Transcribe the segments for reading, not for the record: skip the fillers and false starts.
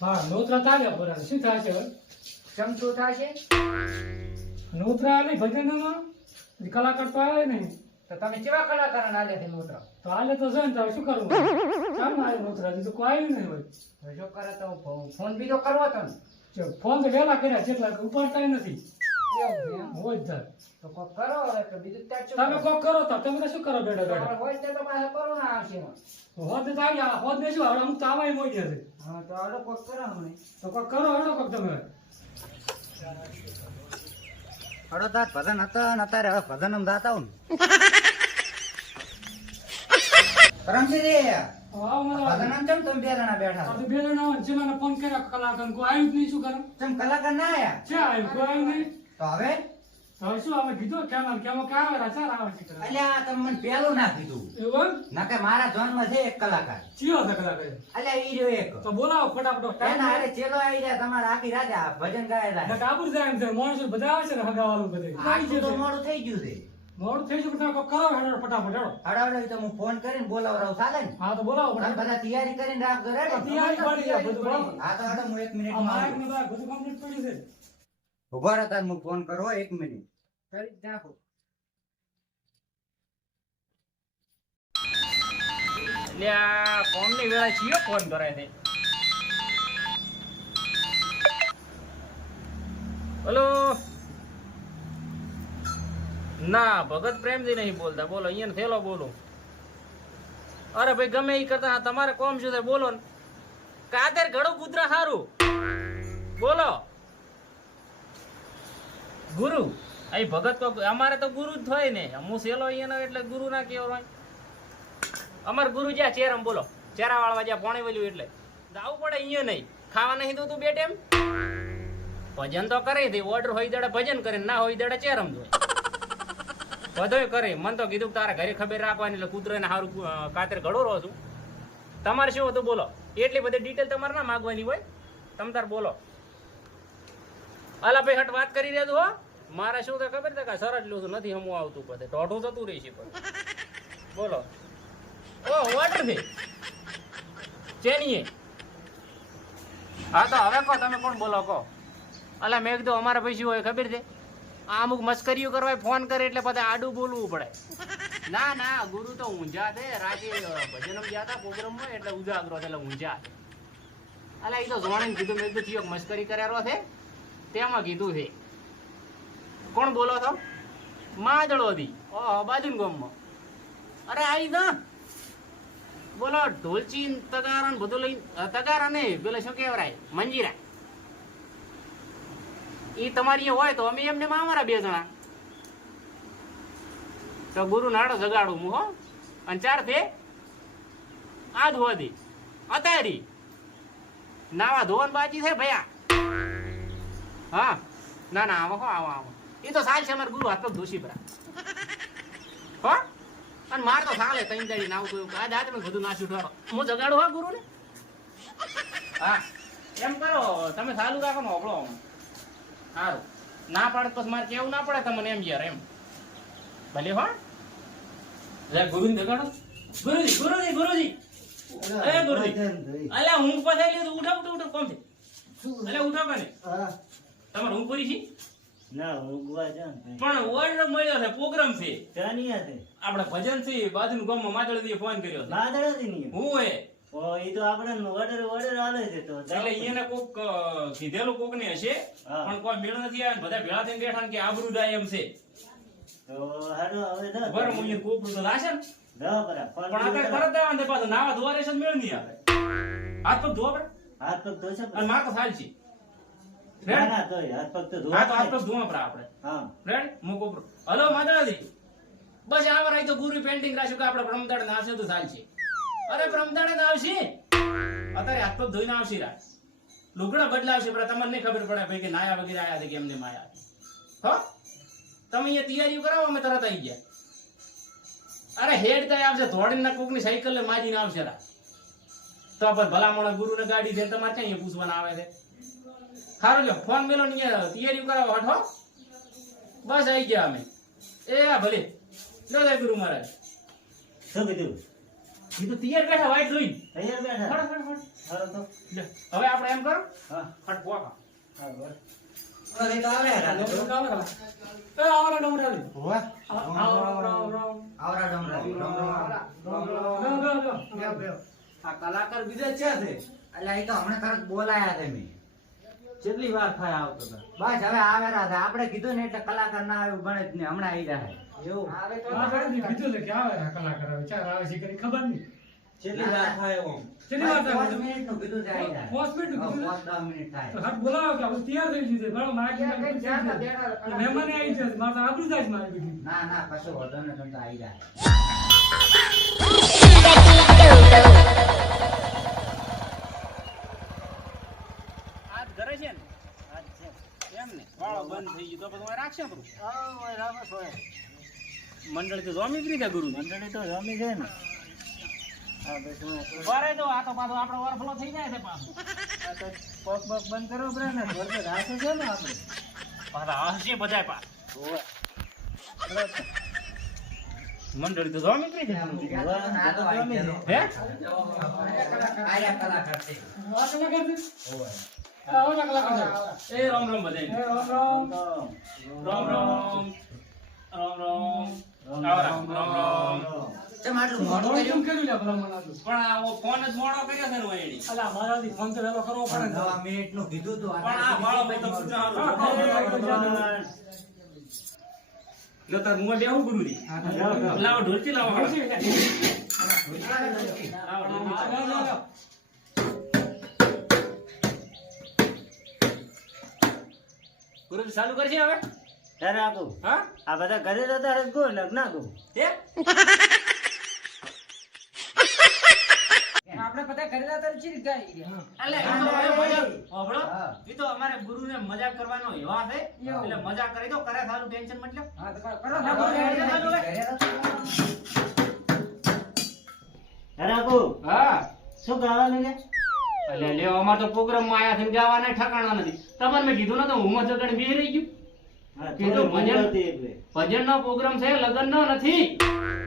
હા નોતરા તાલ્યા પૂરા શું થશે હવે ચમચું થશે નોતરા આલે ભજનમાં કલાકાર તો આવે નહીં તો તમે કેવા કલાકાર આલે છે નોતર તો આલે તો છે ને તો હવે શું કરવું ચાલ આવે નોતરા તો કોઈ આવ્યું નહીં હોય તો જો કરે તો ફોન બીજો કરવો તો ને ચાલ, ફોન તો વહેલા કર્યા જેટલા ઉપાડતા નથી એવું એમ. હોય જ થાય. તો કોક કરો હવે તો બીજું ત્યાં શું તમે કોક કરો તો તમે તો શું કરો બેઠા તમારે બેઠા હોય તે તો પાસે કોરોના આવશે એમાં. હોદ તો આવ્યા હોદ ને શું હવે અમુક તો આવાય મોઈ છે હા તો હાલો કોક કરો હમણાં. તો કોક કરો હેડો કોક તમે હળોદાર ભજન હતા ને અત્યારે હવે ભજન આમ ગાતા હું કરમસિંહજી, આવો મારા ભજન આમ ચમ તમે બે જણા બેઠા આ છો? તો બે જણા હોય જેમાં ફોન કર્યા કલાકાર કોઈ આવ્યું જ નહીં શું કરે ચમ કલાકાર ના આયા? છે આવ્યું કોઈ આવ્યું નહીં તો હવે તો હવે શું અમે કીધું કેમાં કેમાં ક્યાં આવે ચાર આવે છે કરે અલ્યા તમે મને પેલું ના કીધું. એવું ના કે મારા જોનમાં છે એક કલાકાર. ચિયો છે કલાકાર અલ્યા ઈ રહ્યો એક. તો બોલાવો ફટાફટ એના હારે ચેલો આવી રહ્યા તમારે આખી રાતે આ ભજન ગાયેલા. કાબુર જાય એમ છે માણસો બધા આવે છે ને હગાવાળું બધે આટલું તો મોડું થઈ ગયું છે. મોડું થઈ ગયું પણ તમે કોક કરો હેડો ફટાફટ હેડો હડાવડાવી તો હું ફોન કરીને બોલાવરાવ ચાલે ને? હા તો બોલાવો તમે ફટાફટ બધા તૈયારી કરીને રાખજો રેડી? તૈયારી પડી જાય બધું બરાબર હા તો હાલો હું 1 આ મિનિટમાં માઇક આવું. ને બધા બધું કમ્પ્લીટ પડ્યું છે ઉભા રહો તાર હું ફોન કરો 1 મિનિટ. કરી જ નાખો. એટલે આ ફોનની વેળા ચિયો ફોન કરે છે હલો ના ભગત પ્રેમથી નહીં બોલતા બોલો અહીંયા થેલો બોલો અરે ભાઈ ગમે એ કરતા તમારે કોમ શું છે બોલો ને કાતર ઘડું કૂતરા હારું બોલો ગુરુ અહીં ભગત તો અમારે તો ગુરુ જ થાય ને હું સેલો અહીંયા એટલે ગુરુ ના કેવો હોય અમાર ગુરુ જ્યાં ચેરમ બોલો ચેરા વાળવા જ્યાં પાણી વળ્યું એટલે જાવું પડે અહીંયા નહીં ખાવા નહીં દઉં તું બે ટાઈમ ભજન તો કરે છે ઓર્ડર હોય દડે ભજન કરે ના હોય દડે ચેરમ દો બધોય કરે મન તો કીધું તારા ઘરે ખબર રાખવાની એટલે કૂતરાને સારું કાતર ઘડો રહો છું તમારે શું હતું બોલો એટલી બધી ડિટેલ તમારે ના માગવાની હોય તમ તાર બોલો અલા ભાઈ હટ વાત કરી દેજો હો મારે શું થાય ખબર છે કે સરળ લું છું નથી હમું આવતું બધે દોઢું થતું રહી છે પણ બોલો ઓ ઓર્ડર છે ચેનીએ હા તો હવે કહો તમે કોણ બોલો કહો અલા મેં કીધું અમારા પૈસા હોય ખબર છે આ અમુક મસ્કરીઓ કરવા ફોન કરે એટલે પછી આડું બોલવું પડે ના ના ગુરુ તો ઊંઝા છે રાજે ભજનમ ગયા હતા પ્રોગ્રામમાં એટલે ઉજાગરો એટલે ઊંઝા અલા એ તો જોણે કીધું મેં કીધું ચિયો મસ્કરી કર્યા છે તેમાં કીધું છે કોણ બોલો છો માદળો હતી ઓહો બાજુ ગામમાં અરે આવી ના બોલો ઢોલચી તગારા ને બધું લઈ તગારા ને પેલા શું કહેવાય મંજીરા ઈ તમારી હોય તો અમે એમને અમારા બે જણા તો ગુરુ નાડો જગાડું હું હો અને ચાર થે આજ હોદી અતારી નાવા ધોન બાજી છે ભયા હા ના ના આવો હો આવો આવો એ તો સાલ છે અમારે ગુરુ હાથ પગ દોષી ભરા હો અને માર તો સાલે તઈ દાડી નાવ કોઈ આજ આજ મેં બધું નાશ ઉઠવાડો હું જગાડું હા ગુરુ ને હા એમ કરો તમે ચાલુ રાખો ને હોબળો સારું ના પાડે પછી મારે કેવું ના પડે તમને એમ યાર એમ ભલે હો લે ગુરુને જગાડો ગુરુજી ગુરુજી ગુરુજી એ ગુરુજી અલ્યા હું પસાઈ લીધું ઉઠો ઉઠો ઉઠો કોમ છે અલ્યા ઉઠો કને હા. તમારે હું પૂરી છે ના ઊંઘવા જા ને પણ ઓર્ડર મળ્યો છે પ્રોગ્રામ છે ચાની હાથે આપણે ભજન છે બાજુનું ગામમાં માદળદીએ ફોન કર્યો છે બાદળાથી નહીં હું એ ઓ ઈ તો આપણે ઓર્ડર આલે છે તો એટલે એને કોક કીધેલું કોક ને હશે હા. પણ કોઈ મેળ નથી આવ્યો ને બધા ભેળા થઈને બેઠા ને કે આબરૂ જાય એમ છે તો હાલો હવે જા બરાબર હું અહીંયા કોપરું તો લાશે ને જા પરા પણ આપણે તરત આવવાનું તે પાછું નાવા ધોવા રહેશે તો મેળ નહીં આવે હાથ પગ ધોવા પડે હાથ પગ ધોશે અને માર તો સાલ છે ના ના તોય હાથ પગ તો હા તો હાથ ધોવા પગ ધોવા પડે આપણે હા રેડી હું કોપરું હલો માદાજી બસ આવા રાઈ તો ગુરુ પેન્ટિંગ રાખ્યું કે આપણે પ્રમદાડ નાશે તો સાલ છે અરે પ્રમદાડ ના આવશે અત્યારે હાથ પગ ધોઈને આવશે રા લુગડા બદલાવશે પણ તમને નહીં ખબર પડે ભાઈ કે નાયા વગેરે આયા છે કે એમને માયા હો તમે અહીંયા તૈયારીઓ કરાવો અમે તરત આવી ગયા અરે હેડ તો આવશે ધોડીને કોકની સાયકલ ને માજીને આવશે રા તો પણ ભલામણ ગુરુને ગાડી છે તમારે ક્યાં અહીંયા પૂછવાના આવે છે સારું લ્યો ફોન મેલો ને અહીંયા તૈયારીઓ કરાવો હઠો બસ આવી ગયા અમે એ આ ભલે લો જય ગુરુ મહારાજ શું કીધું એ તો તૈયાર બેઠા વાઈટ જોઈને તૈયાર બેઠા ફળ ફળ ફળ હારો તો લે, હવે આપણે એમ કરો હા ફટ પોકા હા બસ અરે તો આવે યાર. આવરા ડમરાલી હોવે. આવરા આવરા ડમરા. આ કલાકાર બીજા ક્યાં છે એટલે એ તો હમણાં તરત બોલાયા છે મેં. કેટલી વાર થાય આવતો હતા બસ હવે આવેલા છે. આપણે કીધું ને એટલે કલાકાર ના આવ્યું ગણે જ નહીં. હમણાં આવી જાય. એવું આવે તો કીધું છે કે આવે આ કલાકાર આવે ચાર આવે છે કરી ખબર નહીં કેટલી વાર થાય એમ કેટલી વાર થાય 5 મિનિટનું કીધું છે આવી જાય. 5 મિનિટ કીધું છે? 5-10 મિનિટ થાય. તો હાથ બોલાવો કે આપણે તૈયાર થઈ જઈએ બરાબર મારે ત્યાં કઈ જ્યાં હતા બેઠા મહેમાન આવી જશે મારે તો આબરૂ જાય છે મારી બીજી ના ના કશો વાંધો નહીં. તમે તો આવી જાય. આજ ઘરે છે ને આજ છે એમ ને વાળો બંધ થઈ ગયો તો પછી તમારે રાખશે ખરું હા ઓય રામસ હોય મંડળ તો જોમી જ રીતે ગુરુ મંડળી તો જમી છે ને હા બસ હું બરે તો આ તો પાછો આપણો ઓવરફ્લો થઈ જાય છે પાછું આ તો પગ પગ બંધ કરવો પડે ને ઘર તો રાખે છે ને આપણે પાછા હશે બધાય પા હોવે મંડળી તો જોમી જ રીતે આ તો આવી જાય. હે આયા કલાકાર છે. આ કલાકાર છે હોવે. આવરા કલાકાર છે એ રામ રામ બધાય એ રામ રામ રામ રામ રામ રામ રામ રામ કેમ આટલું મોડું મોડું કર્યું? કેમ કર્યું લે ભલા મને તો પણ આ ફોન જ મોડો કર્યો છે ને વળી અલા મારાથી ફોન તો વેલો કરવો પડે ને 9 મિનિટનું કીધું તું. પણ આ વાળો ભાઈ તો પૂછા લો તાર મુંહ બેહું ગુરુજી લાવો ઢોલકી લાવો લાવો ઢોલકી. ગુરુજી ચાલુ કરશે હવે ત્યારે આપું હા આ બધા ઘરે જતા રહે ગો લગ્ન ગો તે આપણે બધા ઘરે જતા ચીર ગાઈ અલે ઈ તો હવે મજાક હોભળો હા. ઈ તો અમારે ગુરુને મજાક કરવાનો એવા છે એટલે મજાક કરી દો કરે સારું ટેન્શન મતલબ હા તો કરો ઘરે ત્યારે આપું હા શું ગાવાનું છે એટલે લ્યો અમાર તો પ્રોગ્રામ માં આયા છે ગાવાના ઠકાણા નથી તમને મેં કીધું નતું હું જગડ બેહી રહી ગયું હા કીધું થોડી ભજન? મોંઘવાતી એટલે ભજન નો પ્રોગ્રામ છે લગન નો નથી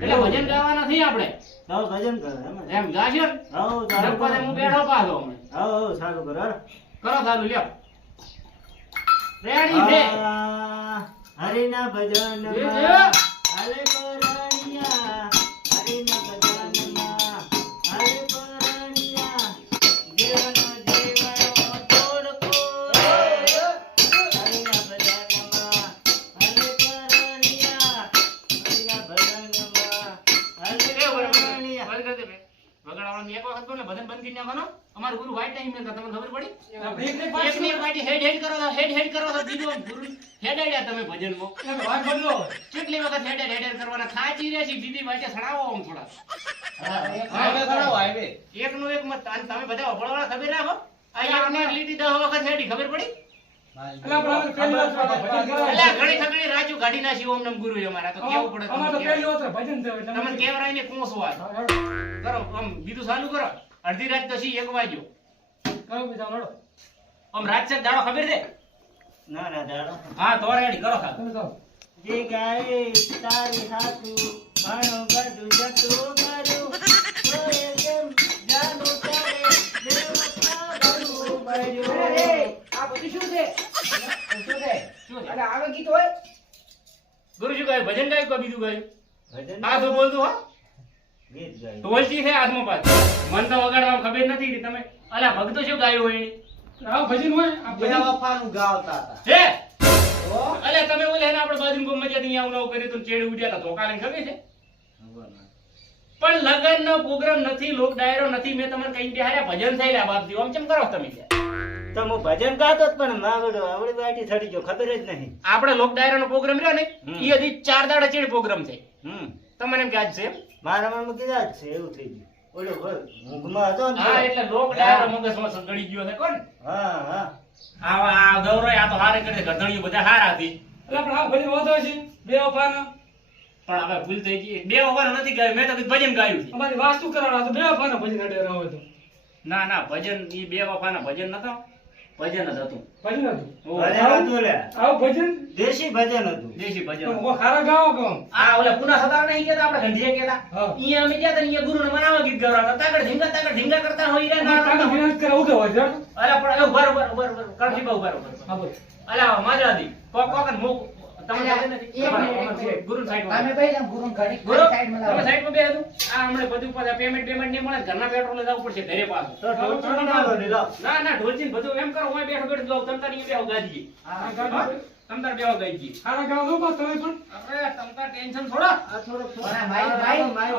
એટલે ભજન ગાવા નથી આપણે તો ભજન કરો એમ એમ ગાશે હવ સારું કરો ગણપતિ હું બેઠો પાછો હમણાં હવ સારું કરો હાલો. કરો ચાલુ લ્યો રેડી છે હરિના ભજન જે. હરે પરણિયા હરિના ભજનમાં હરે પરણિયા જીવનો જીવનો તોડકો હરિના ભજનમાં હરે પરણિયા હરિના ભજનમાં હરે પરણિયા વગાડવાનું એક વખત બોલે ભજન બંધ કરી નાખવાનો અમારું ગુરુ વાઈટ ટાઈમ તમને ખબર પડી આપણે એક ને એક ની એક વાટી હેડ હેડ કરો તો બીજો ગુરુ હેડ હેડ્યા તમે ભજનમાં વાત બદલો કેટલી વખત હેડ હેડ કરવાના ખાચી રહ્યા છે બીજી વાટે સડાવો આમ થોડા એક નું એક મત અને તમે બધા અભળવાળા ખબર રાખો આ એક ને એક લીટી 10 વખત હેડી ખબર પડી અલા આપણે પહેલી વાર ભજન એટલે કરાય ઘણી ખગણી રાજુ કાઢી નાસી ઓમ નમ ગુરુ અમારા તો કેવું પડે અમાર તો પહેલી વાર ભજન થયો એટલે તમને કેવરાઈને કોસો વાત કરો આમ બીજું ચાલુ કરો અડધી રાત પછી 1 વાગ્યો કરો બીજા લડો આમ રાત છે દાડો ખબર છે ના ના દાડો હા તો રેડી કરો ખાલી તમે જાઓ જે ગાય તારી હાથું ઘણું બધું જતું મારું તોય કેમ જાનું તારે દેવતા ઘણું ભર્યું. અરે આ બધું શું છે શું છે અરે આવે ગીત હોય ગુરુ શું ગાયું ભજન ગાયું કે બીજું ગાયું ભજન આ તો બોલતું હો ગીત ગાય ઢોલકી છે હાથમાં પાછું મન તો વગાડવામાં ખબર નથી કે તમે અલા ભક્તો શું ગાયું હોય એની આ ભજન હોય આ ભજન વફાનું ગાવતા હતા. હે અલે તમે બોલે ને આપણે બાજુ ગોમ મજા અહીંયા આવું કર્યું તો ચેડ ઉડ્યા હતા ધોકા લઈને ખબર છે પણ લગન નો પ્રોગ્રામ નથી લોક ડાયરો નથી મેં તમને કઈ બેહાર્યા ભજન થયેલા બાપજી આમ કેમ કરો તમે તો હું ભજન ગાતો જ પણ માગડો આવડી વાટી થડી ગયો ખબર જ નહીં આપણે લોક ડાયરો નો પ્રોગ્રામ રહ્યો ને હમ. એ હજી 4 દાડા ચેડ પ્રોગ્રામ છે હમ તમને એમ કે આજ છે એમ? મારા મનમાં કીધા જ છે એવું થઈ ગયું ઓલો ઊંઘમાં હતો ને હા એટલે લોક ડાયરો મગજમાં સગડી ગયો છે કોણ હા હા આ ગૌરવ આ તો હારે કરે ગધણીઓ બધા હારા હતી એટલે આપણે આ ભજન વાતો છે બે વફાના પણ હવે ભૂલ થઈ ગઈ બે વખત નથી ગાયું મેં તો કીધું ભજન ગાયું છે અમારી વાસ્તુ કરાવડા તો બે વફાના ભજન અડે રહો તો ના ના ભજન ઈ બે વફાના ભજન નતો ભજન જ હતું. ભજન હતું. ભજન હતું લે. આવું ભજન દેશી ભજન હતું. દેશી તો ભજન. ઓ ખારા ગાવો કોમ. આ ઓલા પુના સદાર નહીં કેતા આપણે ગંધીએ કેતા. હા. ઈ અમે ગયા તા ઈ ગુરુને મનાવા ગીત ગવરાવતા. તાગડ ઢીંગા કરતા હોય રે ના. કાકા વિનાશ કરે ઉગે હોય છે. અલા પણ એ બરોબર કરજી બહુ બરોબર. હા બોલ. અલા માજરાદી કોકન મુક તમને અલા, ખબર નથી? એક મિનિટ. ગુરુ સાઈડમાં. તમે ભાઈ ના ગુરુ ઘડી ગુરુ સાઈડમાં તમે લાવો. સાઈડમાં બે હતું. આ હમણાં બધું પાછા પેમેન્ટ નહીં મળે ઘરના પેટ્રોલ જવું પડશે ઘરે પાછું. તો ઢોલકી બનાવો લીધો. ના ઢોલચીન બધું એમ કરો હું બેઠો જાવ તમતાર ઈ બેહો ગાજી. હા, ગાજી. તમતાર બેહો ગાજી. ખારા ગાવો નો તમે પણ. અરે તમતાર ટેન્શન છોડો. આ થોડો પણ આ માઈક,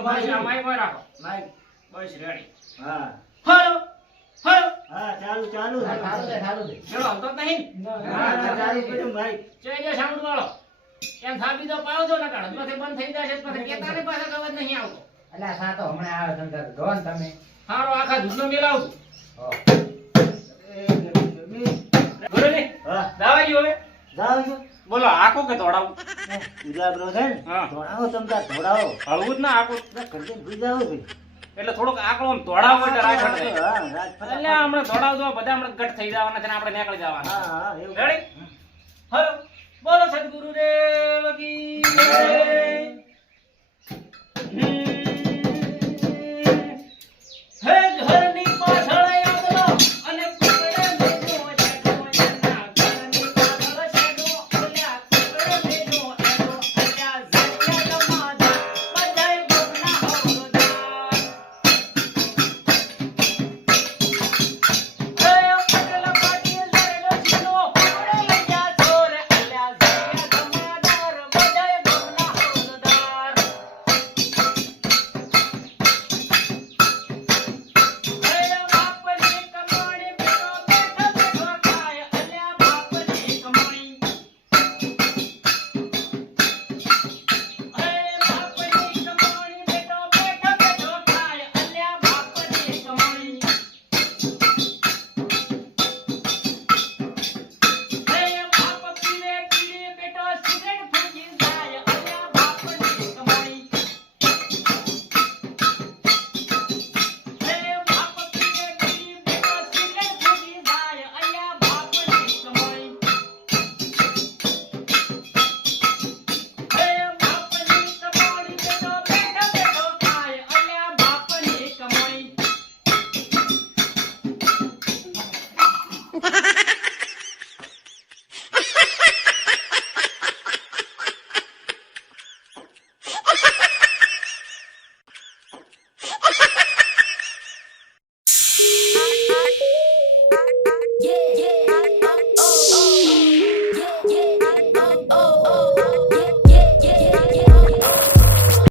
બસ આ માઈક માં રાખો. માઈક. બસ રેડી. હા હલો હલો હા ચાલુ હા, ચાલુ દે. ચલો આવતો જ નહીં. ના, હા ના, ચાલુ કર્યું માઈક. જય જય સામું વાળો. એમ થાપી દો પાવ દો ના કાઢો. પછી બંધ થઈ જશે પછી કેતા ને પાછા અવાજ નહીં આવતો. અલા સા તો હમણાં આવે તમતાર જો ને તમે. હારો આખા ધૂળનો મેલ આવતું. હો. બોલો ને હા દાવાજી હવે જાઓ છો. બોલો આખો કે દોડાવું. ઉજાગરો છે ને હા. ધોડાવો તમતાર ધોડાવો. હળવું જ ના આખો. કરજે ભૂજાવો છે. એટલે થોડોક આકડો આમ દોડાવો એટલે રાખડ થાય. હા રાત એટલે હમણાં દોડાવજો બધા હમણાં ગટ થઈ જવાના છે ને આપણે નીકળી જવાના. હા એવું. રેડી? હલો બોલો સદગુરુ દેવ કી જય.